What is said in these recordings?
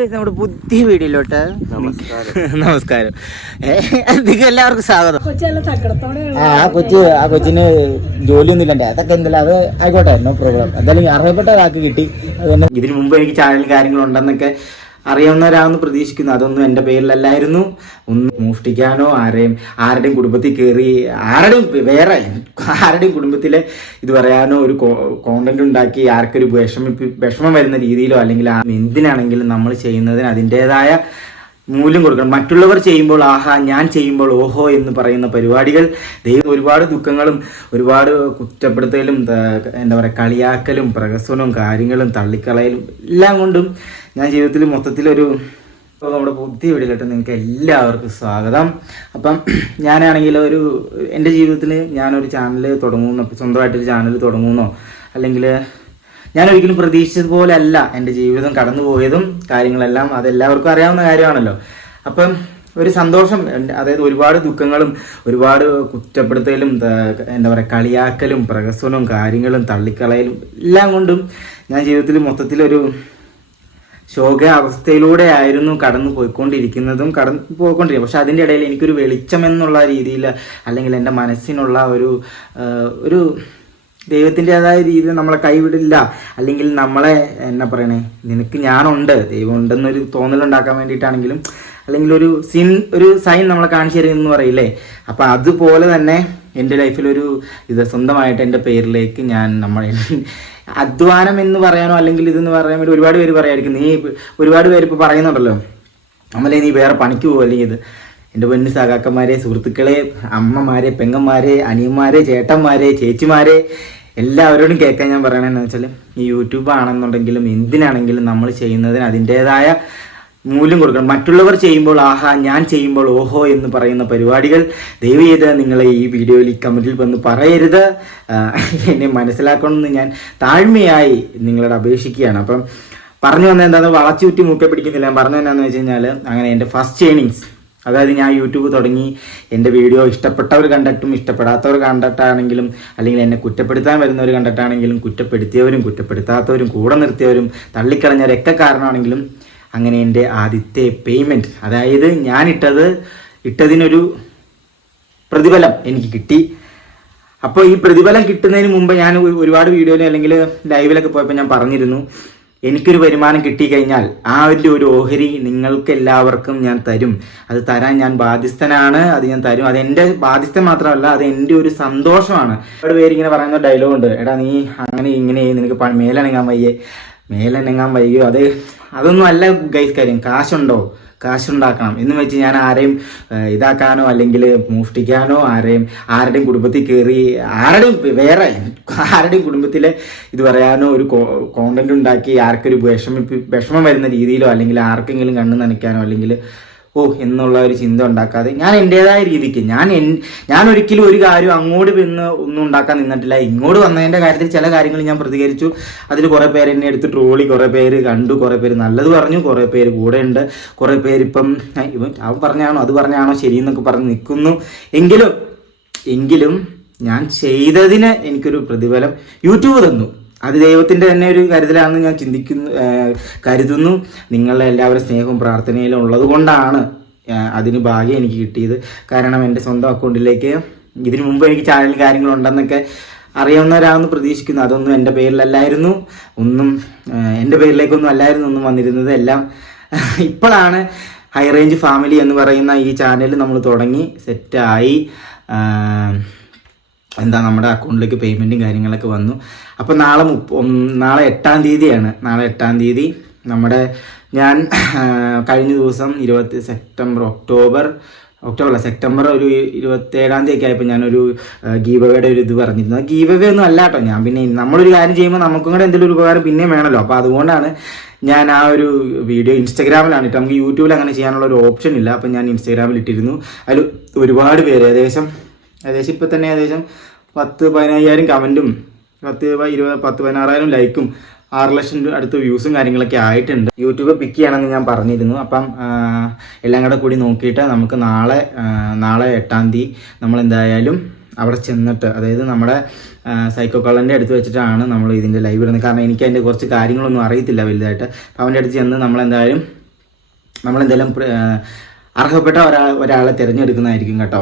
നമ്മുടെ പുതിയ വീഡിയോയിലോട്ട് നമസ്കാരം. അധികം എല്ലാവർക്കും സ്വാഗതം. ആ കൊച്ചിന് ജോലിയൊന്നും ഇല്ലണ്ടേ, അതൊക്കെ എന്തല്ല അത് ആയിക്കോട്ടെ, നോ പ്രോബ്ലം. എന്തായാലും അറിയപ്പെട്ട ഒരാൾക്ക് കിട്ടി. അതുകൊണ്ട് ഇതിനു മുമ്പ് എനിക്ക് ചാനൽ കാര്യങ്ങളുണ്ടെന്നൊക്കെ അറിയാവുന്നവരാണെന്ന് പ്രതീക്ഷിക്കുന്നു. അതൊന്നും എൻ്റെ പേരിലല്ലായിരുന്നു. ഒന്ന് മോഷ്ടിക്കാനോ ആരുടെയും കുടുംബത്തിൽ കയറി ആരുടെയും കുടുംബത്തിൽ ഇത് പറയാനോ ഒരു കോണ്ടന്റ് ഉണ്ടാക്കി ആർക്കൊരു വിഷമം വരുന്ന രീതിയിലോ അല്ലെങ്കിൽ എന്തിനാണെങ്കിലും നമ്മൾ ചെയ്യുന്നതിന് അതിൻ്റെതായ മൂല്യം കൊടുക്കണം. മറ്റുള്ളവർ ചെയ്യുമ്പോൾ ആഹാ, ഞാൻ ചെയ്യുമ്പോൾ ഓഹോ എന്ന് പറയുന്ന പരിപാടികൾ ദൈവം ഒരുപാട് ദുഃഖങ്ങളും ഒരുപാട് കുറ്റപ്പെടുത്തലും എന്താ പറയുക കളിയാക്കലും പ്രഹസനവും കാര്യങ്ങളും തള്ളിക്കളയലും എല്ലാം കൊണ്ടും ഞാൻ ജീവിതത്തിൽ മൊത്തത്തിലൊരു നമ്മുടെ പുതിയ വീഡിയോയിലോട്ട് നിങ്ങൾക്ക് എല്ലാവർക്കും സ്വാഗതം. അപ്പം ഞാനാണെങ്കിൽ എൻ്റെ ജീവിതത്തിൽ ഞാനൊരു ചാനൽ തുടങ്ങുന്നു, സ്വന്തമായിട്ടൊരു ചാനൽ തുടങ്ങുന്നോ അല്ലെങ്കിൽ ഞാനൊരിക്കലും പ്രതീക്ഷിച്ചതുപോലെ അല്ല എൻ്റെ ജീവിതം കടന്നു പോയതും കാര്യങ്ങളെല്ലാം അതെല്ലാവർക്കും അറിയാവുന്ന കാര്യമാണല്ലോ. അപ്പം ഒരു സന്തോഷം, അതായത് ഒരുപാട് ദുഃഖങ്ങളും ഒരുപാട് കുറ്റപ്പെടുത്തലും എന്താ പറയുക കളിയാക്കലും പ്രഹസനവും കാര്യങ്ങളും തള്ളിക്കളയലും എല്ലാം കൊണ്ടും ഞാൻ ജീവിതത്തിൽ മൊത്തത്തിലൊരു ശോക അവസ്ഥയിലൂടെ ആയിരുന്നു കടന്നു പോയിക്കൊണ്ടിരിക്കുന്നതും പക്ഷെ അതിൻ്റെ ഇടയിൽ എനിക്കൊരു വെളിച്ചം എന്നുള്ള രീതിയിൽ അല്ലെങ്കിൽ എൻ്റെ മനസ്സിനുള്ള ഒരു ദൈവത്തിൻ്റെതായ രീതിയിൽ നമ്മളെ കൈവിടില്ല, അല്ലെങ്കിൽ നമ്മളെ എന്നാ പറയണേ നിനക്ക് ഞാനുണ്ട്, ദൈവം ഉണ്ടെന്നൊരു തോന്നലുണ്ടാക്കാൻ വേണ്ടിയിട്ടാണെങ്കിലും അല്ലെങ്കിൽ ഒരു സൈൻ നമ്മളെ കാണിച്ചു തരുമെന്ന് പറയില്ലേ. അപ്പം അതുപോലെ തന്നെ എൻ്റെ ലൈഫിലൊരു സ്വന്തമായിട്ട് എൻ്റെ പേരിലേക്ക് ഞാൻ അധ്വാനം എന്ന് പറയാനോ അല്ലെങ്കിൽ ഇതെന്ന് പറയാൻ വേണ്ടി ഒരുപാട് പേര് പറയായിരിക്കും. ഒരുപാട് പേര് ഇപ്പോൾ പറയുന്നുണ്ടല്ലോ, നമ്മളെ നീ വേറെ പണിക്ക് പോകും, അല്ലെങ്കിൽ ഇത് എൻ്റെ പൊന്നു സഖാക്കന്മാരെ, സുഹൃത്തുക്കളെ, അമ്മമാരെ, പെങ്ങന്മാരെ, അനിയന്മാരെ, ചേട്ടന്മാരെ, ചേച്ചിമാരെ, എല്ലാവരോടും കേൾക്കാൻ ഞാൻ പറയണതെന്ന് വെച്ചാൽ ഈ യൂട്യൂബ് ആണെന്നുണ്ടെങ്കിലും എന്തിനാണെങ്കിലും നമ്മൾ ചെയ്യുന്നതിന് അതിൻ്റെതായ മൂല്യം കൊടുക്കണം. മറ്റുള്ളവർ ചെയ്യുമ്പോൾ ആഹാ, ഞാൻ ചെയ്യുമ്പോൾ ഓഹോ എന്ന് പറയുന്ന പരിപാടികൾ ദയവ് ചെയ്ത് നിങ്ങളെ ഈ വീഡിയോയിൽ ഈ കമൻറ്റിൽ വന്ന് പറയരുത്. എന്നെ മനസ്സിലാക്കണമെന്ന് ഞാൻ താഴ്മയായി നിങ്ങളോട് അപേക്ഷിക്കുകയാണ്. അപ്പം പറഞ്ഞു വന്നത് എന്താണെന്ന് വളച്ചുറ്റി മുക്കെ പിടിക്കുന്നില്ല. ഞാൻ പറഞ്ഞു എന്താണെന്ന് വെച്ച് കഴിഞ്ഞാൽ അങ്ങനെ എൻ്റെ ഫസ്റ്റ് ഏണിങ്സ്, അതായത് ഞാൻ യൂട്യൂബ് തുടങ്ങി എൻ്റെ വീഡിയോ ഇഷ്ടപ്പെട്ടവർ കണ്ടിട്ടും ഇഷ്ടപ്പെടാത്തവർ കണ്ടിട്ടാണെങ്കിലും അല്ലെങ്കിൽ എന്നെ കുറ്റപ്പെടുത്താൻ വരുന്നവർ കണ്ടിട്ടാണെങ്കിലും കുറ്റപ്പെടുത്തിയവരും കുറ്റപ്പെടുത്താത്തവരും കൂടെ നിർത്തിയവരും തള്ളിക്കളഞ്ഞവരൊക്കെ കാരണമാണെങ്കിലും അങ്ങനെ എൻ്റെ ആദ്യത്തെ പേയ്മെൻറ്റ്, അതായത് ഞാൻ ഇട്ടതിനൊരു പ്രതിഫലം എനിക്ക് കിട്ടി. അപ്പോൾ ഈ പ്രതിഫലം കിട്ടുന്നതിന് മുമ്പ് ഞാൻ ഒരുപാട് വീഡിയോയിൽ അല്ലെങ്കിൽ ലൈവിലൊക്കെ പോയപ്പോൾ ഞാൻ പറഞ്ഞിരുന്നു, എനിക്കൊരു വരുമാനം കിട്ടിക്കഴിഞ്ഞാൽ ആ ഒരു ഓഹരി നിങ്ങൾക്ക് എല്ലാവർക്കും ഞാൻ തരും, അത് തരാൻ ഞാൻ ബാധ്യസ്ഥനാണ്, അത് ഞാൻ തരും. അത് എൻ്റെ ബാധ്യസ്ഥ മാത്രമല്ല, അത് എൻ്റെ ഒരു സന്തോഷമാണ്. ഒരുപാട് പേര് ഇങ്ങനെ പറയുന്ന ഡയലോഗുണ്ട്, എടാ നീ അങ്ങനെ ഇങ്ങനെ നിനക്ക് മേലനങ്ങാൻ വയ്യോ, അതൊന്നും അല്ല ഗൈസ് കാര്യം. കാശുണ്ടാക്കണം എന്ന് വെച്ച് ഞാൻ ആരെയും ഇതാക്കാനോ അല്ലെങ്കിൽ മോഷ്ടിക്കാനോ ആരുടെയും കുടുംബത്തിൽ കയറി ആരുടെയും കുടുംബത്തിൽ ഇത് പറയാനോ ഒരു കോണ്ടന്റ് ഉണ്ടാക്കി ആർക്കൊരു വിഷമം വരുന്ന രീതിയിലോ അല്ലെങ്കിൽ ആർക്കെങ്കിലും കണ്ണ് നനയ്ക്കാനോ അല്ലെങ്കിൽ എന്നുള്ള ഒരു ചിന്ത ഉണ്ടാക്കാതെ ഞാൻ എൻ്റെതായ രീതിക്ക് ഞാൻ ഒരിക്കലും ഒരു കാര്യം അങ്ങോട്ട് ഒന്നും ഉണ്ടാക്കാൻ നിന്നിട്ടില്ല. ഇങ്ങോട്ട് വന്നതിൻ്റെ കാര്യത്തിൽ ചില കാര്യങ്ങൾ ഞാൻ പ്രതികരിച്ചു. അതിൽ കുറേ പേര് എന്നെ എടുത്ത് ട്രോളി, കുറേ പേര് കണ്ടു, കുറേ പേര് നല്ലത് പറഞ്ഞു, കുറേ പേര് കൂടെ ഉണ്ട്, കുറേ പേര് ഇപ്പം അവൻ പറഞ്ഞാണോ അത് പറഞ്ഞാണോ ശരിയെന്നൊക്കെ പറഞ്ഞ് നിൽക്കുന്നു. എങ്കിലും ഞാൻ ചെയ്തതിന് എനിക്കൊരു പ്രതിഫലം യൂട്യൂബ് തന്നു. അത് ദൈവത്തിൻ്റെ തന്നെ ഒരു കരുതലാണെന്ന് ഞാൻ കരുതുന്നു. നിങ്ങളുടെ എല്ലാവരും സ്നേഹവും പ്രാർത്ഥനയിലും ഉള്ളത് കൊണ്ടാണ് അതിന് ഭാഗ്യം എനിക്ക് കിട്ടിയത്. കാരണം എൻ്റെ സ്വന്തം അക്കൗണ്ടിലേക്ക് ഇതിനു മുമ്പ് എനിക്ക് ചാനൽ കാര്യങ്ങളുണ്ടെന്നൊക്കെ അറിയാവുന്നവരാണെന്ന് പ്രതീക്ഷിക്കുന്നു. അതൊന്നും എൻ്റെ പേരിലല്ലായിരുന്നു, എൻ്റെ പേരിലേക്കൊന്നും അല്ലായിരുന്നു ഒന്നും വന്നിരുന്നത്. എല്ലാം ഇപ്പോഴാണ് ഹൈ റേഞ്ച് ഫാമിലി എന്ന് പറയുന്ന ഈ ചാനൽ നമ്മൾ തുടങ്ങി സെറ്റായി നമ്മുടെ അക്കൗണ്ടിലേക്ക് പേയ്മെൻറ്റും കാര്യങ്ങളൊക്കെ വന്നു. അപ്പോൾ നാളെ 8-ാം തീയതിയാണ്. നാളെ 8-ാം തീയതി ഞാൻ കഴിഞ്ഞ ദിവസം സെപ്റ്റംബർ ഒരു 27-ാം തീയതി ഒക്കെ ആയപ്പോൾ ഞാനൊരു ഗീവവേയുടെ ഒരു ഇത് പറഞ്ഞിരുന്നു. ആ ഗീവവേ ഒന്നും അല്ല കേട്ടോ. ഞാൻ പിന്നെ നമ്മളൊരു കാര്യം ചെയ്യുമ്പോൾ നമുക്കും കൂടെ എന്തെങ്കിലും ഒരു ഉപകാരം പിന്നെ വേണമല്ലോ. അപ്പോൾ അതുകൊണ്ടാണ് ഞാൻ ആ ഒരു വീഡിയോ ഇൻസ്റ്റാഗ്രാമിലാണ് ഇട്ട്. നമുക്ക് യൂട്യൂബിൽ അങ്ങനെ ചെയ്യാനുള്ള ഒരു ഓപ്ഷൻ ഇല്ല. അപ്പം ഞാൻ ഇൻസ്റ്റാഗ്രാമിൽ ഇട്ടിരുന്നു. അതിൽ ഒരുപാട് പേര് ഏകദേശം ഇപ്പോൾ തന്നെ 10-15,000 കമൻറ്റും 10-16,000 ലൈക്കും 6 ലക്ഷം അടുത്ത് വ്യൂസും കാര്യങ്ങളൊക്കെ ആയിട്ടുണ്ട്. യൂട്യൂബ് പിക്ക് ചെയ്യണമെന്ന് ഞാൻ പറഞ്ഞിരുന്നു. അപ്പം എല്ലാം കൂടെ കൂടി നോക്കിയിട്ട് നമുക്ക് നാളെ 8-ാം തീയതി നമ്മളെന്തായാലും അവിടെ ചെന്നിട്ട്, അതായത് നമ്മുടെ സൈക്കോ കള്ളൻ്റെ അടുത്ത് വെച്ചിട്ടാണ് നമ്മൾ ഇതിൻ്റെ ലൈവ് ഇടുന്നത്. കാരണം എനിക്ക് അതിൻ്റെ കുറച്ച് കാര്യങ്ങളൊന്നും അറിയത്തില്ല വലുതായിട്ട്. അപ്പോൾ അവൻ്റെ അടുത്ത് ചെന്ന് നമ്മളെന്തായാലും നമ്മളെന്തായാലും അർഹപ്പെട്ട ഒരാളെ തിരഞ്ഞെടുക്കുന്നതായിരിക്കും കേട്ടോ.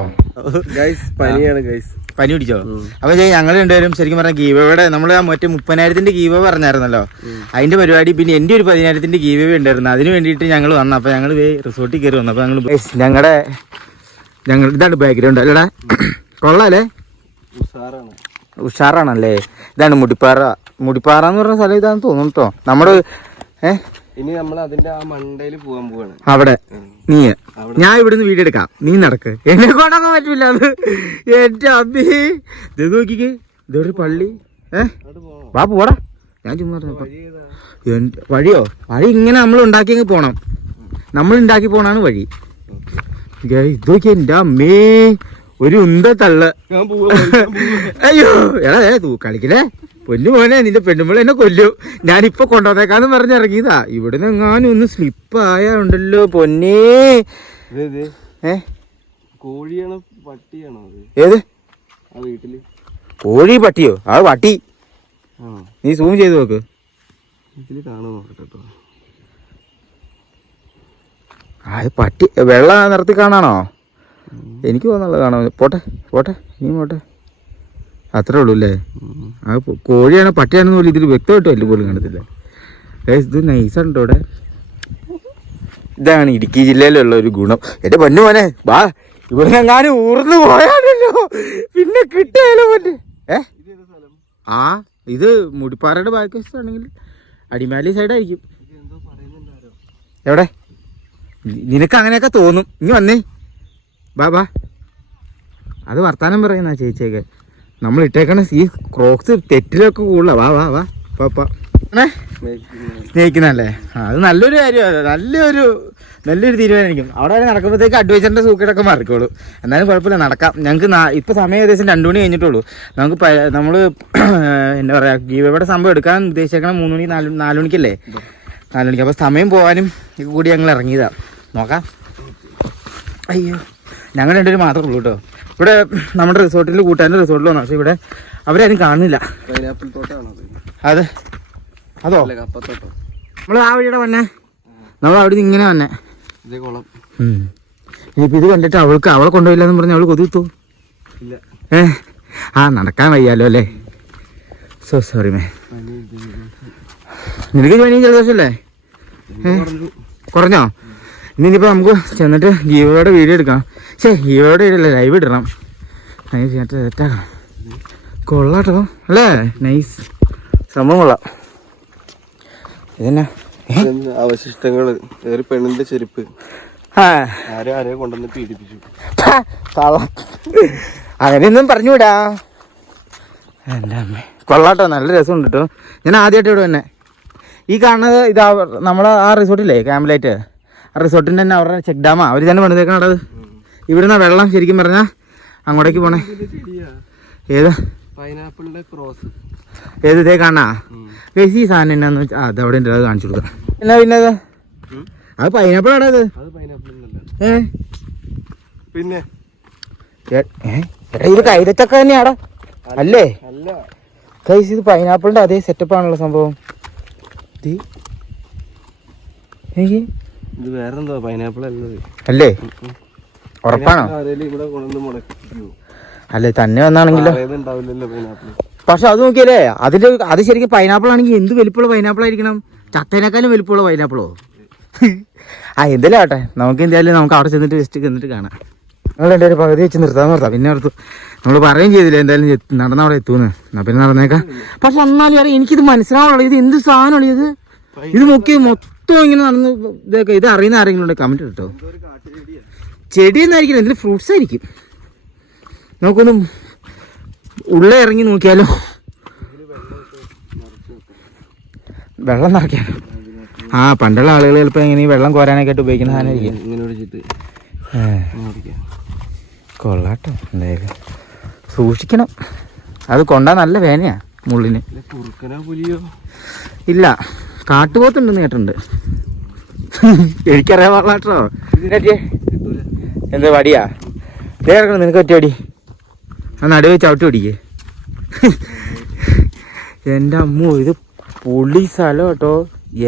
പനിയാണ് ഗൈസ്. പനി പിടിച്ചോ? അപ്പൊ ഞങ്ങൾ രണ്ടുപേരും ശരിക്കും പറഞ്ഞ ഗീവയുടെ നമ്മൾ ആ മറ്റേ 30,000 ഗീവ പറഞ്ഞായിരുന്നല്ലോ, അതിന്റെ പരിപാടി. പിന്നെ എന്റെ ഒരു 10,000 ഗീവ ഉണ്ടായിരുന്നു. അതിന് വേണ്ടിയിട്ട് ഞങ്ങൾ വന്നു. അപ്പൊ ഞങ്ങൾ റിസോർട്ടിൽ കയറി വന്നു. അപ്പൊ ഞങ്ങൾ ഇതാണ് ബാക്ക്ഗ്രൗണ്ട് അല്ലടാ. കൊള്ളാല്ലേ? ഉഷാറാണല്ലേ? ഇതാണ് മുടിപ്പാറ. മുടിപ്പാറ എന്ന് പറഞ്ഞ സ്ഥലം ഇതാണെന്ന് തോന്നുന്നു കേട്ടോ. നമ്മുടെ ഇനി നമ്മൾ അതിന്റെ ആ മണ്ടയിൽ പോകാൻ പോവാണ്. അവിടെ നീ ഞാൻ ഇവിടുന്ന് വീഡിയോ എടുക്കാം, നീ നടക്ക്. എന്നെ കൊണ്ടൊന്നും പറ്റൂല. അത് എന്റെ അമ്മേ, ഇത് നോക്കിക്കേ, ഇതൊരു പള്ളി. വാ പോടാ. ഞാൻ ചുമ്മാ വഴിയോ? വഴി ഇങ്ങനെ നമ്മൾ ഉണ്ടാക്കിയെങ്കിൽ പോണം. നമ്മൾ ഉണ്ടാക്കി പോണാണ് വഴി. ഇത് നോക്കിയ എന്റെ അമ്മേ, ഒരു ഉന്ത തള്ള്. അയ്യോ എടാ കളിക്കലേ പൊന്നു മോനെ, നിന്റെ പെണ്ണുമ്പോൾ എന്നെ കൊല്ലും. ഞാനിപ്പൊ കൊണ്ടുവന്നേക്കാന്ന് പറഞ്ഞിറങ്ങിയതാ. ഇവിടുന്ന് എങ്ങാനും ഒന്ന് സ്ലിപ്പായ ഉണ്ടല്ലോ പൊന്നേ. കോഴിയാണോ പട്ടിയാണോ? ഏത് വീട്ടില്? കോഴി പട്ടിയോ? അത് പട്ടി. നീ സൂം ചെയ്ത് നോക്ക്. അത് പട്ടി. വെള്ള നിറത്തി കാണാണോ? എനിക്ക് തോന്നുള്ളത് കാണാൻ. പോട്ടെ പോട്ടെ, നീ പോട്ടെ. അത്രേ ഉള്ളൂ അല്ലേ? ആ കോഴിയാണോ പട്ടിയാണെന്ന് പോലും ഇതിൽ വ്യക്തമായിട്ട് വല്ല പോലും കാണത്തില്ല. ഇത് നൈസുണ്ടോ ഇവിടെ? ഇതാണ് ഇടുക്കി ജില്ലയിലുള്ള ഒരു ഗുണം. എന്റെ പൊന്നു മോനെ വാ, ഇവിടെ എങ്ങാനും ഊർന്ന് പോയാണല്ലോ പിന്നെ കിട്ടിയാലോ പൊന്നെ. ആ ഇത് മുടിപ്പാറയുടെ ബാക്ക് വശത്താണെങ്കിൽ അടിമാലി സൈഡായിരിക്കും. എവിടെ? നിനക്ക് അങ്ങനെയൊക്കെ തോന്നും. ഇനി വന്നേ, ബാ. അത് വർത്താനം പറയുന്ന ചേച്ചിയൊക്കെ. നമ്മൾ ഇട്ടേക്കണ ഈ ക്രോക്സ് തെറ്റിലൊക്കെ കൂടുതലാ. വാ പാപ്പ സ്നേഹിക്കുന്നല്ലേ? അത് നല്ലൊരു കാര്യമാണ്. നല്ലൊരു തീരുമാനമായിരിക്കും. അവിടെ വരെ നടക്കുമ്പോഴത്തേക്ക് അഡ്വൈസറിൻ്റെ സൂക്കേടൊക്കെ മാറിക്കോളൂ. എന്നാലും കുഴപ്പമില്ല, നടക്കാം. ഞങ്ങൾക്ക് ഇപ്പോൾ സമയം ഏകദേശം 2 മണി കഴിഞ്ഞിട്ടുള്ളൂ. നമ്മൾ എന്താ പറയുക, ഗീവയുടെ സംഭവം എടുക്കാൻ ഉദ്ദേശിക്കണം 3 മണി 4 മണിക്കല്ലേ? 4 മണിക്ക്. അപ്പോൾ സമയം പോകാനും കൂടി ഞങ്ങൾ ഇറങ്ങിയതാണ്. നോക്കാം. അയ്യോ, ഞങ്ങൾ രണ്ടുപേരും മാത്രമേ ഉള്ളൂ കേട്ടോ. ഇവിടെ നമ്മുടെ റിസോർട്ടിൽ കൂട്ടാൻ്റെ റിസോർട്ടിൽ വന്നു. പക്ഷെ ഇവിടെ അവരാരും കാണുന്നില്ല. അതെ അതോ? നമ്മൾ ആ വഴിയുടെ വന്നെ, നമ്മൾ അവിടെ നിന്ന് ഇങ്ങനെ വന്നെ. ഇനിയിപ്പോൾ ഇത് കണ്ടിട്ട് അവളെ കൊണ്ടുപോയില്ലെന്ന് പറഞ്ഞ് അവൾ കൊതിർത്തു. നടക്കാൻ വയ്യാലോ അല്ലേ? Sorry may. നിനക്ക് പനിയും ജലദോഷമല്ലേ? കുറഞ്ഞോ? ഇനിയിപ്പോൾ നമുക്ക് ചെന്നിട്ട് ഗീവയുടെ വീഡിയോ എടുക്കാം. ഗീവയുടെ വീഡിയോ ലൈവ് ഇടണം. സെറ്റാക്കണം. കൊള്ളാട്ടോ അല്ലേ? നൈസ് സംഭവം കൊള്ളാം. ഇതെന്നാ അവശിഷ്ടങ്ങള്? പെണ്ണിന്റെ ചെരുപ്പ് ആരോ കൊണ്ടുവന്ന് പീഡിപ്പിച്ചു. അങ്ങനെയൊന്നും പറഞ്ഞുവിടാ. എൻ്റെ അമ്മേ കൊള്ളാട്ടോ, നല്ല രസമുണ്ട് കേട്ടോ. ഞാൻ ആദ്യമായിട്ട് ഇവിടെ തന്നെ ഈ കാണുന്നത് ഇതാ നമ്മളെ ആ റിസോർട്ടില്ലേ, ക്യാമ്പ്ലൈറ്റ്. ആ റിസോർട്ടിൻ്റെ തന്നെ അവരുടെ ചെക്ക് ഡാമാ അവർ തന്നെ പണിതേക്കണത്. ഇവിടുന്ന് വെള്ളം ശരിക്കും പറഞ്ഞാൽ അങ്ങോട്ടേക്ക് പോണേ. ഏത് പൈനാപ്പിളിന്റെ ക്രോസ്? ഏത് ഇതേ കാണാ? ഈ സാധനം എന്നാന്ന് വെച്ചാൽ അത് അവിടെ ഉണ്ട്, അത് കാണിച്ചു കൊടുക്കാം. എന്നാ പിന്നെ അത് പൈനാപ്പിൾ ആടാ? അത് പിന്നെ ഇത് കൈതച്ചക്ക തന്നെയാടാ അല്ലേ? കൈസ് ഇത് പൈനാപ്പിളിന്റെ അതേ സെറ്റപ്പ് ആണല്ലോ സംഭവം. ഇത് വേറെന്തോ പൈനാപ്പിൾ അല്ലേ? ഉറപ്പാണോ? അല്ലേ തന്നെ വന്നാണെങ്കിലോ? പക്ഷെ അത് നോക്കിയല്ലേ, അത് ശരിക്കും പൈനാപ്പിൾ ആണെങ്കിൽ എന്ത് വലിപ്പമുള്ള പൈനാപ്പിൾ ആയിരിക്കണം? ചത്തേനേക്കാളും വലിപ്പമുള്ള പൈനാപ്പിളോ? എന്തെങ്കിലും ആട്ടെ, നമുക്ക് എന്തായാലും അവിടെ ചെന്നിട്ട് ജസ്റ്റ് ചെന്നിട്ട് കാണാം. ഞങ്ങൾ എൻ്റെ ഒരു പകുതി വെച്ച് നിർത്താൻ നിർത്താം. പിന്നെ ഓർത്തു നമ്മൾ പറയുകയും ചെയ്തില്ല എന്തായാലും നടന്ന അവിടെ എത്തുമെന്ന്. എന്നാ പിന്നെ നടന്നേക്കാം. പക്ഷെ എന്നാലും അറിയാം, എനിക്കിത് മനസ്സിലാവുള്ളൂ. ഇത് എന്ത് സാധനമാണ് ഇത് നോക്കി മൊത്തം ഇങ്ങനെ നടന്ന് ഇതൊക്കെ. ഇത് അറിയുന്ന ആരെങ്കിലും ഉണ്ട് കമന്റ് ഇട്ടോ. ചെടി എന്നായിരിക്കില്ല, എന്തെങ്കിലും ഫ്രൂട്ട്സ് ആയിരിക്കും. നമുക്കൊന്ന് ഉള്ളേ ഇറങ്ങി നോക്കിയാലോ? വെള്ളം നിറയ്ക്കാനോ? പണ്ടുള്ള ആളുകൾ ചിലപ്പോൾ ഇങ്ങനെ വെള്ളം കോരാനൊക്കെ ആയിട്ട് ഉപയോഗിക്കുന്ന സാധനമായിരിക്കും. കൊള്ളാട്ടോ, എന്തായാലും സൂക്ഷിക്കണം. അത് കൊണ്ടാ നല്ല വേനയാ മുള്ളിന്. ഇല്ല, കാട്ടുപോത്തുണ്ടെന്ന് കേട്ടിട്ടുണ്ട്. എനിക്കറിയാൻ പാടില്ലാട്ടോ. എന്താ വടിയാ? ഇതേ കിടക്കണം നിനക്ക് ഒറ്റ വടി. നടുവ് ചവിട്ടി പിടിക്കേ. എൻ്റെ അമ്മോ, ഇത് പൊളി സ്ഥലം കേട്ടോ.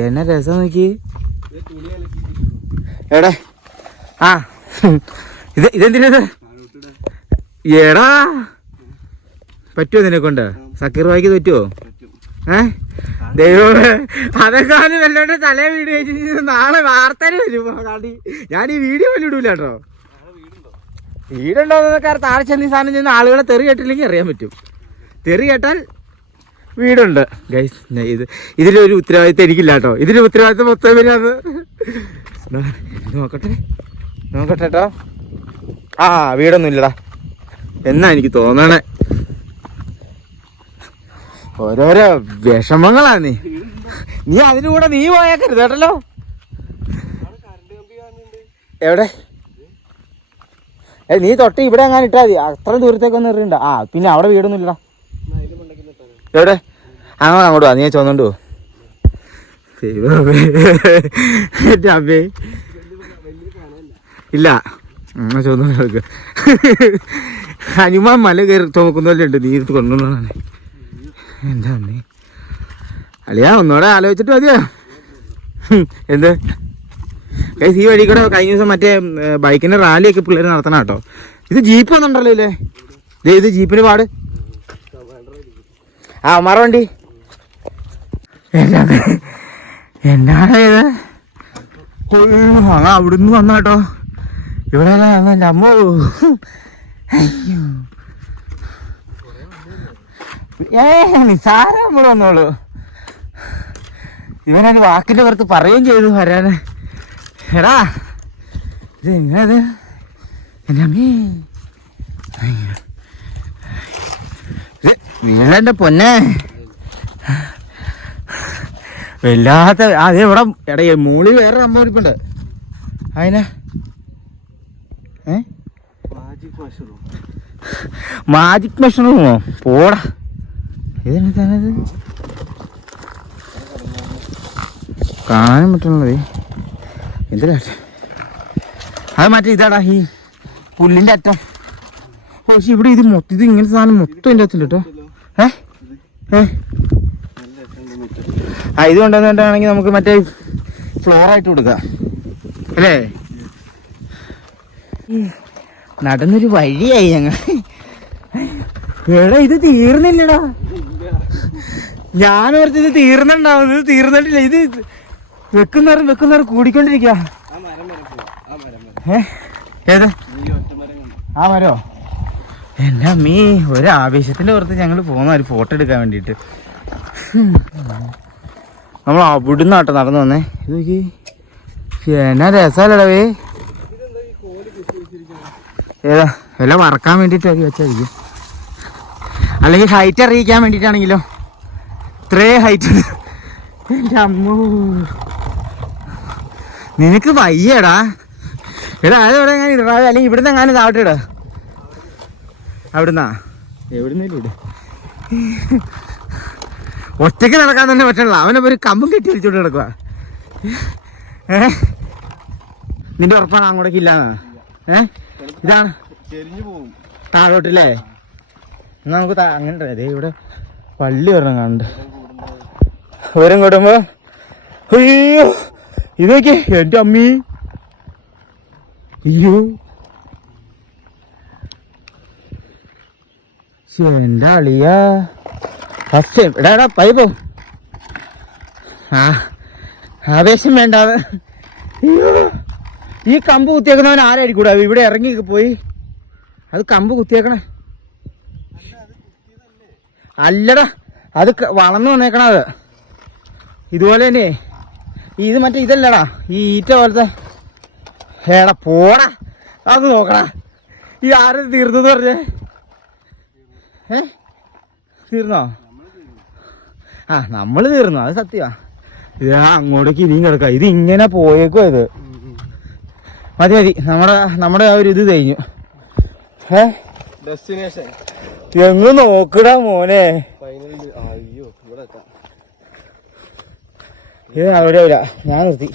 എന്നെ രസം നോക്കി. എവിടെ ആ ഇതെന്തിനത് എടാ പറ്റുമോ നിന്നെ കൊണ്ട് സക്കീർ ബായിക്ക് പറ്റുമോ ദൈവമേ അതെക്കാളും വല്ലോണ്ട് തലേ വീട് കഴിച്ചിട്ട് നാളെ വാർത്തയിൽ വരും കാട്ടി. ഞാൻ ഈ വീഡിയോ പോലും ഇടൂല കേട്ടോ. വീടുണ്ടോന്നൊക്കെ താഴെ ചെന്ന് ഈ സാധനം ചെന്ന് ആളുകളെ തെറി കേട്ടില്ലെങ്കിൽ അറിയാൻ പറ്റും. തെറി കേട്ടാൽ വീടുണ്ട് ഗൈസ്. ഇതിലൊരു ഉത്തരവാദിത്തം എനിക്കില്ല കേട്ടോ. ഇതിന്റെ ഉത്തരവാദിത്തം മൊത്തം വരാത്. നോക്കട്ടെ കേട്ടോ. ആ വീടൊന്നും ഇല്ലടാ എന്നാ എനിക്ക് തോന്നണേ. ഓരോരോ വിഷമങ്ങളാ. നീ അതിന് കൂടെ നീ പോയേക്കരുത് കേട്ടല്ലോ. എവിടെ നീ തൊട്ട് ഇവിടെ എങ്ങനെ ഇട്ടാ മതി. അത്ര ദൂരത്തേക്കൊന്നും എറിയണ്ട. ആ പിന്നെ അവിടെ വീടൊന്നും ഇല്ലടാ. എവിടെ അങ്ങോട്ട് വാ. നീ ചോന്നുണ്ടോ അമ്മേ ഇല്ല ചോദിക്ക. ഹനുമാൻ മല കയറി തോക്കുന്നല്ലേ ഉണ്ട്. നീ ഇത് കൊണ്ടുവന്നാണ് എൻ്റെ അമ്മേ. അല്ലയാ ഒന്നുകൂടെ ആലോചിച്ചിട്ട് മതിയോ എന്ത് ഈ വഴി കൂടെ കഴിഞ്ഞ ദിവസം മറ്റേ ബൈക്കിന്റെ റാലിയൊക്കെ പിള്ളേർ നടത്തണം കേട്ടോ. ഇത് ജീപ്പ് വന്നിട്ടുണ്ടല്ലോ ഇല്ലേ. ഇത് ജീപ്പിന് പാട്. ആ മറ വണ്ടി എന്നാണ് ഇത്. അവിടുന്ന് വന്ന കേട്ടോ. ഇവിടെ അമ്മോ നിസാരം നമ്മൾ വന്നോളൂ. ഇവനത് വാക്കിന്റെ പുറത്ത് പറയുകയും ചെയ്തു വരാന്. എടാ ഇത് എങ്ങനത് എൻ്റെ അമ്മേ. വീടെൻ്റെ പൊന്നെ വല്ലാത്ത. അതേ ഇവിടെ എടാ മൂളി വേറെ സംഭവം ഇരിപ്പുണ്ട്. അതിനാ മാജിക് മഷ്റൂമോ പോടാ. ഇതെന്താണത് കാണാൻ പറ്റുള്ളത്. എന്തിനാ അത് മറ്റേ ഇതാടാ ഈ പുല്ലിൻ്റെ അറ്റം. പക്ഷെ ഇവിടെ ഇത് മൊത്തം ഇത് ഇങ്ങനത്തെ സാധനം മൊത്തം എൻ്റെ അകത്തില്ല കേട്ടോ. ഇത് കൊണ്ടുവന്നിട്ടാണെങ്കിൽ നമുക്ക് മറ്റേ ഫ്ലോറായിട്ട് കൊടുക്കാം അല്ലേ. നടന്നൊരു വഴിയായി ഞങ്ങൾ. എടാ ഇത് തീർന്നില്ലടാ. ഞാനോർത്ത് ഇത് തീർന്നുണ്ടാവും. ഇത് തീർന്നിട്ടില്ല. ഇത് വെക്കുന്നേരം കൂടിക്കൊണ്ടിരിക്കുക. ഏതാ ആ മരോ. എൻ്റെ അമ്മീ ഒരാവേശത്തിന്റെ പുറത്ത് ഞങ്ങൾ പോകുന്ന ഒരു ഫോട്ടോ എടുക്കാൻ വേണ്ടിയിട്ട്. നമ്മൾ അവിടുന്ന് ആട്ടോ നടന്നു വന്നേ. ഇത് നോക്കി എന്നാ രസമല്ലടവേ. ഏതാ വല്ല വറക്കാൻ വേണ്ടിയിട്ടൊക്കെ വെച്ചായിരിക്കും. അല്ലെങ്കിൽ ഹൈറ്റ് അറിയിക്കാൻ വേണ്ടിയിട്ടാണെങ്കിലോ. ഇത്രേ ഹൈറ്റ്. എൻ്റെ അമ്മോ നിനക്ക് വയ്യടാ. എടാ അതെവിടെ ഞാൻ ഇടാ. അല്ലെങ്കിൽ ഇവിടുന്ന് എങ്ങാനും താവട്ടെ ഇടാ. അവിടുന്നാ എവിടുന്നേലും ഇട്. ഒറ്റയ്ക്ക് നടക്കാൻ തന്നെ പറ്റണല്ലോ. അവനെ ഒരു കമ്പും കെട്ടി വെച്ചോണ്ട് കിടക്കുക. നിന്റെ ഉറപ്പാണ് അങ്ങോട്ടേക്ക് ഇല്ലാന്ന്. ഇതാണ് താഴോട്ടല്ലേ. എന്നാ നമുക്ക് അങ്ങനെ അതെ ഇവിടെ പള്ളി വരണം കാണണ്ട്. വരും കൂടുമ്പോ അയ്യോ ഇത് നോക്കി എൻ്റെ അമ്മീ. അയ്യോ എൻ്റെ അളിയാ ഫസ്റ്റ് എടാ പൈപ്പോ. ആവേശം വേണ്ടാതെ. അയ്യോ ഈ കമ്പ് കുത്തിയേക്കുന്നവൻ ആരായിരിക്കൂടാ. ഇവിടെ ഇറങ്ങി പോയി അത് കമ്പ് കുത്തിയേക്കണേ. അല്ലടാ അത് വളർന്നു വന്നേക്കണത്. ഇതുപോലെ തന്നെ ഇത് മറ്റേ ഇതല്ലടാ ഈ ഈറ്റ പോലത്തെ. ഏടാ പോടാ അത് നോക്കടാ. ഈ ആരും തീർന്നെന്ന് പറഞ്ഞേ. തീർന്നോ? ആ നമ്മള് തീർന്നോ? അത് സത്യമാ. ഇത് അങ്ങോട്ടേക്ക് ഇനിയും കിടക്കാം. ഇത് ഇങ്ങനെ പോയേക്കോ. ഇത് മതി നമ്മുടെ ആ ഒരു ഇത് കഴിഞ്ഞു. ഡെസ്റ്റിനേഷൻ എങ്ങ് നോക്കടാ മോനെ. ഇത് അവിടെ ഇല്ല. ഞാൻ നിർത്തി.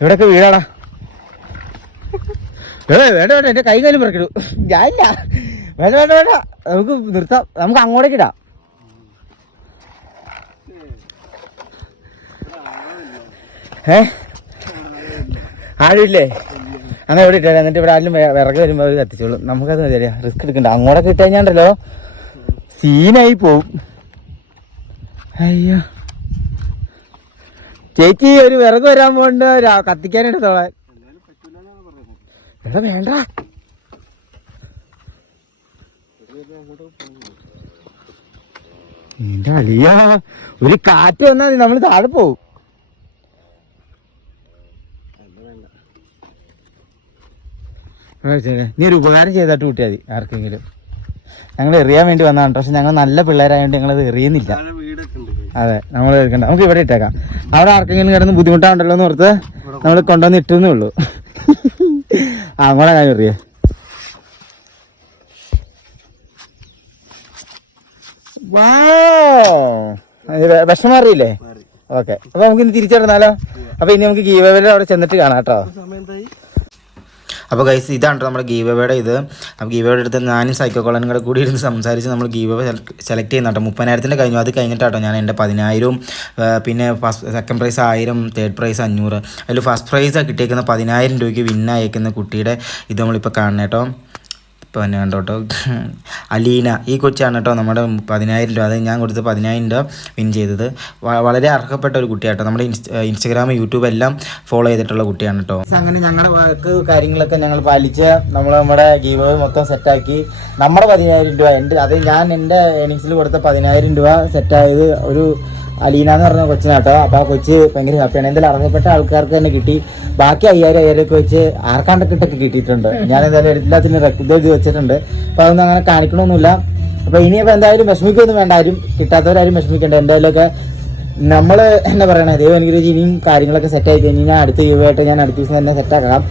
ഇവിടെയൊക്കെ വീടാടാ. വേണ്ട എന്റെ കൈ കാലും പറക്കിടൂ. ഞാനില്ല. വേണ്ട നമുക്ക് നിർത്താം. നമുക്ക് അങ്ങോട്ടേക്ക് ഇടാം. ആരുമില്ലേ? അങ്ങനെ ഇവിടെ ഇട്ടാ എന്നിട്ട് ഇവിടെ ആരും വിറക് വരുമ്പോൾ അത് കത്തിച്ചോളൂ. നമുക്കത് മതിയാ, റിസ്ക് എടുക്കണ്ട. അങ്ങോട്ടൊക്കെ ഇട്ട് കഴിഞ്ഞാണ്ടല്ലോ സീനായി പോവും. അയ്യോ ചേച്ചി, ഒരു വിറക് വരാൻ പോണ്ട് കത്തിക്കാനെടുത്തോളാൻ. എടാ വേണ്ട, എന്റെ അളിയാ, ഒരു കാറ്റ് വന്നാൽ നമ്മൾ താഴെ പോവും. നീ ഒരു ഉപകാരം ചെയ്തിട്ട് കൂട്ടിയാൽ മതി ആർക്കെങ്കിലും. ഞങ്ങൾ എറിയാൻ വേണ്ടി വന്നതാണ്, പക്ഷെ ഞങ്ങൾ നല്ല പിള്ളേരായതുകൊണ്ട് ഞങ്ങളത് എറിയുന്നില്ല. അതെ, നമ്മൾ എടുക്കണ്ട, നമുക്ക് ഇവിടെ ഇട്ടേക്കാം. അവിടെ ആർക്കെങ്കിലും കിടന്ന് ബുദ്ധിമുട്ടാണ്ടല്ലോ എന്ന് ഓർത്ത് നമ്മൾ കൊണ്ടുവന്ന് ഇട്ടെന്നേ ഉള്ളൂ. അങ്ങോട്ടാ ഞാൻ എറിയേ. വിഷം മാറിയില്ലേ? ഓക്കെ, അപ്പൊ നമുക്ക് ഇനി തിരിച്ചിടന്നാലോ? അപ്പൊ ഇനി നമുക്ക് ഗീവവേയുടെ അവിടെ ചെന്നിട്ട് കാണാം കേട്ടോ. അപ്പോൾ ഗൈസ്, ഇതാണ് നമ്മുടെ ഗീവവേയുടെ ഇത്. അപ്പോൾ ഗീവവേയുടെ അടുത്ത് ഞാനും സൈക്കോ കോളനും കൂടി ഇരുന്ന് സംസാരിച്ച് നമ്മൾ ഗീവവേ സെലക്ട് ചെയ്യുന്ന കേട്ടോ. 30,000 കഴിഞ്ഞു. അത് കഴിഞ്ഞിട്ടാട്ടോ ഞാൻ എൻ്റെ 10,000 പിന്നെ സെക്കൻഡ് പ്രൈസ് 1000, തേർഡ് പ്രൈസ് 500. അതിൽ ഫസ്റ്റ് പ്രൈസ് കിട്ടിയേക്കുന്ന 10,000 രൂപയ്ക്ക് വിന്നയക്കുന്ന കുട്ടിയുടെ ഇത് നമ്മളിപ്പോൾ കാണണം കേട്ടോ. ഇപ്പോൾ തന്നെ കണ്ടോട്ടോ, അലീന ഈ കൊച്ചാണ് കേട്ടോ നമ്മുടെ 10,000 രൂപ, അതായത് ഞാൻ കൊടുത്ത 10,000 രൂപ വിൻ ചെയ്തത്. വളരെ അർഹപ്പെട്ട ഒരു കുട്ടിയാട്ടോ. നമ്മുടെ ഇൻസ്റ്റഗ്രാം, യൂട്യൂബ് എല്ലാം ഫോളോ ചെയ്തിട്ടുള്ള കുട്ടിയാണ് കേട്ടോ. അങ്ങനെ ഞങ്ങളുടെ വർക്ക് കാര്യങ്ങളൊക്കെ ഞങ്ങൾ പാലിച്ച് നമ്മുടെ ഗീവ് മൊത്തം സെറ്റാക്കി. നമ്മുടെ 10,000 രൂപ അത് ഞാൻ എൻ്റെ ഏണിങ്സിൽ കൊടുത്ത 10,000 രൂപ സെറ്റായത് ഒരു അലീന എന്ന് പറഞ്ഞ കൊച്ചിനാട്ടോ. അപ്പോൾ ആ കൊച്ച് ഭയങ്കര ഹാപ്പിയാണ്. എന്തായാലും അർഹപ്പെട്ട ആൾക്കാർക്ക് തന്നെ കിട്ടി. ബാക്കി 5,000 ഒക്കെ വെച്ച് ആർക്കാണ്ടൊക്കെ കിട്ടിയിട്ടുണ്ട്. ഞാൻ എന്തായാലും എല്ലാത്തിനും റെക്കോർഡ് ചെയ്ത് വെച്ചിട്ടുണ്ട്. അപ്പോൾ അതൊന്നും അങ്ങനെ കാണിക്കണമൊന്നുമില്ല. അപ്പോൾ ഇനിയിപ്പോൾ എന്തായാലും വിഷമിക്കൊന്നും വേണ്ട, ആരും കിട്ടാത്തവരാരും വിഷമിക്കേണ്ട. എന്തായാലൊക്കെ നമ്മൾ എന്താ പറയണേ, ദൈവം അനുഗ്രഹിച്ച് ഇനിയും കാര്യങ്ങളൊക്കെ സെറ്റായി കഴിഞ്ഞാൽ ഞാൻ അടുത്ത യുവായിട്ട് ഞാൻ അടുത്ത ദിവസം തന്നെ സെറ്റാക്കാം.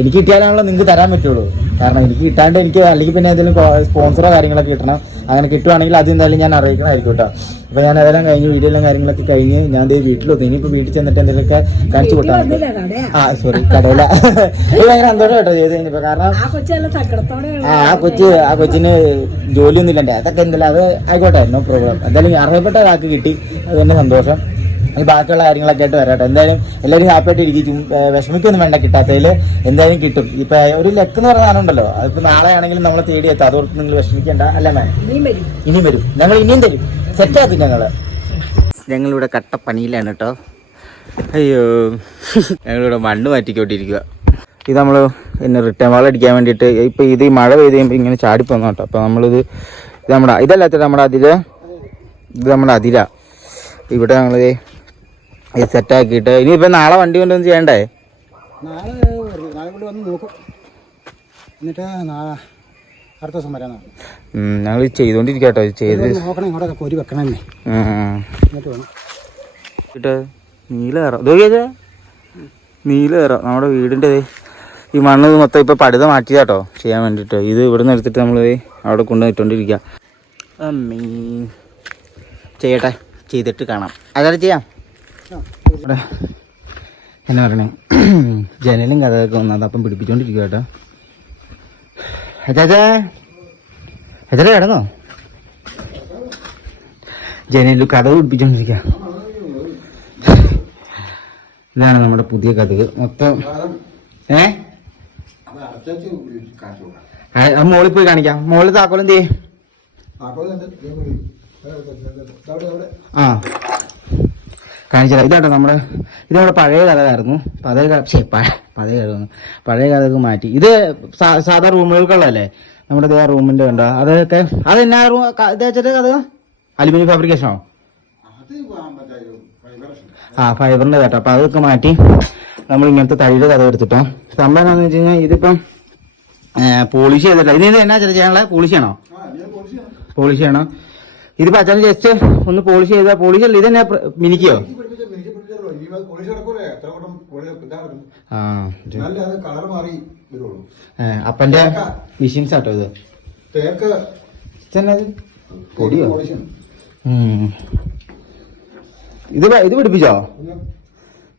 എനിക്ക് കിട്ടിയാലാണല്ലോ നിങ്ങൾക്ക് തരാൻ പറ്റുള്ളൂ. കാരണം എനിക്ക് കിട്ടാണ്ട് എനിക്ക് അല്ലെങ്കിൽ പിന്നെ എന്തെങ്കിലും സ്പോൺസറോ കാര്യങ്ങളൊക്കെ കിട്ടണം. അങ്ങനെ കിട്ടുവാണെങ്കിൽ അത് എന്തായാലും ഞാൻ അറിയിക്കണമായിരിക്കും കേട്ടോ. അപ്പോൾ ഞാൻ അതെല്ലാം കഴിഞ്ഞ് വീഡിയോയിലും കാര്യങ്ങളൊക്കെ കഴിഞ്ഞ് ഞാൻ വീട്ടിലെത്തി. ഇനിയിപ്പോൾ വീട്ടിൽ ചെന്നിട്ട് എന്തെങ്കിലുമൊക്കെ കാണിച്ചു കൊടുത്താൽ സോറി കടയില ഭയങ്കര സന്തോഷം കേട്ടോ ചെയ്ത് കഴിഞ്ഞപ്പോൾ. കാരണം ആ കൊച്ചിന് ജോലിയൊന്നും ഇല്ലണ്ടേ, അതൊക്കെ എന്തായാലും അത് ആയിക്കോട്ടെ, നോ പ്രോബ്ലം. എന്തായാലും അർഹപ്പെട്ട ഒരാൾക്ക് കിട്ടി, അത് തന്നെ സന്തോഷം. അത് ബാക്കിയുള്ള കാര്യങ്ങളൊക്കെ ആയിട്ട് വരാട്ടെ. എന്തായാലും എല്ലാവരും ഹാപ്പിയായിട്ട് ഇരിക്കും, വിഷമിക്കൊന്നും വേണ്ട. കിട്ടാത്തതിൽ എന്തായാലും കിട്ടും. ഇപ്പൊ ഒരു ലക്ക് എന്ന് പറഞ്ഞ സാധനം ഉണ്ടല്ലോ, അതിപ്പോ നാളെ ആണെങ്കിലും നമ്മളെ തേടി എത്താം. അതോർത്ത് നിങ്ങൾ വിഷമിക്കേണ്ട. അല്ല മാം, ഇനിയും വരും, ഞങ്ങൾ ഇനിയും തരും, സെറ്റാക്കും ഞങ്ങളിവിടെ കട്ട പണിയിലാണ് കേട്ടോ. അയ്യോ, ഞങ്ങളിവിടെ മണ്ണ് മാറ്റിക്കൊണ്ടിരിക്കുക. ഇത് നമ്മൾ പിന്നെ റിട്ടേൺ വാൾ അടിക്കാൻ വേണ്ടിയിട്ട് ഇപ്പൊ ഇത് ഈ മഴ പെയ്ത് കഴിയുമ്പോൾ ഇങ്ങനെ ചാടിപ്പോന്നു കേട്ടോ. അപ്പൊ നമ്മളിത് നമ്മുടെ ഇതല്ലാത്ത നമ്മുടെ അതിര്, ഇത് നമ്മുടെ അതിര. ഇവിടെ ഞങ്ങൾ ഇത് സെറ്റാക്കിയിട്ട് ഇനിയിപ്പോൾ നാളെ വണ്ടി കൊണ്ടൊന്നും ചെയ്യണ്ടേ? നാളെ കൊണ്ട് വന്ന് നോക്കും, എന്നിട്ട് അടുത്ത ദിവസം വരാൻ ഞങ്ങൾ ചെയ്തോണ്ടിരിക്കുക കേട്ടോ. ചെയ്ത് നോക്കണം, ഇങ്ങോട്ടൊക്കെ പൊരി വെക്കണം. എന്നിട്ട് വേണം നീല കയറാം. ഇതോക്കിയാ നീല കയറാം. നമ്മുടെ വീടിൻ്റെ ഈ മണ്ണ് മൊത്തം ഇപ്പോൾ പടുത മാറ്റിയതാട്ടോ ചെയ്യാൻ വേണ്ടിയിട്ട്. ഇത് ഇവിടെ നിന്ന് എടുത്തിട്ട് നമ്മൾ അവിടെ കൊണ്ടുവന്നിട്ടോണ്ടിരിക്കുക. അമ്മീ ചെയ്യട്ടെ, ചെയ്തിട്ട് കാണാം. അതാണ് ചെയ്യാം. ഇവിടെ എന്നാ പറയണേ, ജനലും കഥയൊക്കെ വന്നത് അപ്പം പിടിപ്പിച്ചോണ്ടിരിക്കുക കേട്ടോ. അച്ചാച്ചാ കിടന്നോ? ജനലും കഥ പിടിപ്പിച്ചോണ്ടിരിക്കുക. ഇതാണ് നമ്മുടെ പുതിയ കഥക് മൊത്തം. മോളിൽ പോയി കാണിക്കാം. മോളിൽ താക്കോലും ചെയ്യേ. ആ കാണിച്ചാൽ ഇതാട്ടോ നമ്മുടെ പഴയ കഥകായിരുന്നു. പഴയ കഥക്ക് മാറ്റി. ഇത് സാധാ റൂമുകൾക്കുള്ളതല്ലേ, നമ്മുടെ റൂമിന്റെ കണ്ടോ. അതൊക്കെ അതെന്നാ റൂം ഇത് വെച്ചിട്ട് കഥ അലുമിനിയം ഫാബ്രിക്കേഷനോ? ഫൈബറിന്റെ കേട്ടോ. അപ്പൊ അതൊക്കെ മാറ്റി നമ്മൾ ഇങ്ങനത്തെ തൈയുടെ കഥ എടുത്തിട്ടോ. സംഭവം എന്താണെന്ന് വെച്ച് കഴിഞ്ഞാൽ ഇതിപ്പം പോളിഷ് ചെയ്തിട്ടോ. ഇതിന് എന്നാ ചെയ്യാനുള്ള പോളിഷ് ചെയ്യണോ? പോളിഷ് ചെയ്യണം. ഇതിപ്പോ അച്ഛന് ജസ്റ്റ് ഒന്ന് പോളിഷ് ചെയ്താൽ പോളിഷ് അല്ല, ഇതെന്നെ മിനിക്കോ? അപ്പന്റെ മെഷീൻസ് ആട്ടോ ഇത്. പൊടിയോ? ഇത് പിടിപ്പിച്ചോ?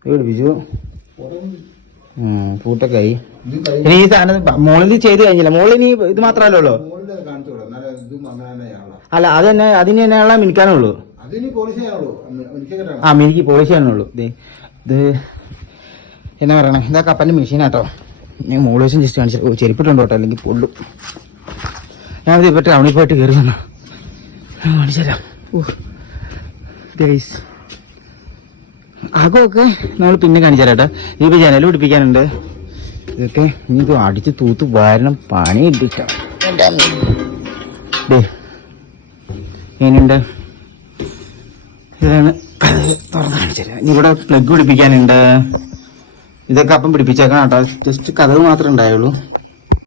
ഇത് പിടിപ്പിച്ചു. പൂട്ടൊക്കെ ആയി. ഇനി ഈ സാധനം മോളിൽ ചെയ്ത് കഴിഞ്ഞില്ല. മോളിൽ ഇനി ഇത് മാത്രമല്ലോ ഉള്ളൂ. അല്ല അത് തന്നെ, അതിന് തന്നെയുള്ള മിനിക്കാനേ ഉള്ളൂ. അതിന് പോളിഷ് ചെയ്യാനുള്ളൂ ആ മിനിക്ക് പോളിഷ് ചെയ്യാനുള്ളൂ. ഇത് എന്നാ പറയണേ, ഇതാ കപ്പൻ്റെ മെഷീനാട്ടോ. ഞാൻ മോള് വശം ജസ്റ്റ് കാണിച്ചു. ചെരുപ്പിട്ടുണ്ടോ കേട്ടോ, അല്ലെങ്കിൽ പൊള്ളും. ഞാൻ ഇപ്പം ടൗണിൽ പോയിട്ട് കയറി വന്നു കാണിച്ചു തരാം. ഗൈസ് അകമൊക്കെ നമ്മൾ പിന്നെ കാണിച്ചു തരാം കേട്ടോ. ഇനിയിപ്പോൾ ജനൽ പിടിപ്പിക്കാനുണ്ട്. ഇതൊക്കെ ഇനിയിപ്പോൾ അടിച്ച് തൂത്ത് വാരണം, പണി ഇട്ടിട്ടോ. ഇനിയുണ്ട്, ഇതാണ് തുറന്ന് കാണിച്ചു തരാം. ഇനി ഇവിടെ പ്ലഗ് പിടിപ്പിക്കാനുണ്ട്. ഇതൊക്കെ അപ്പം പിടിപ്പിച്ചേക്കണം കേട്ടോ. ജസ്റ്റ് കഥവ് മാത്രമേ ഉണ്ടായുള്ളൂ.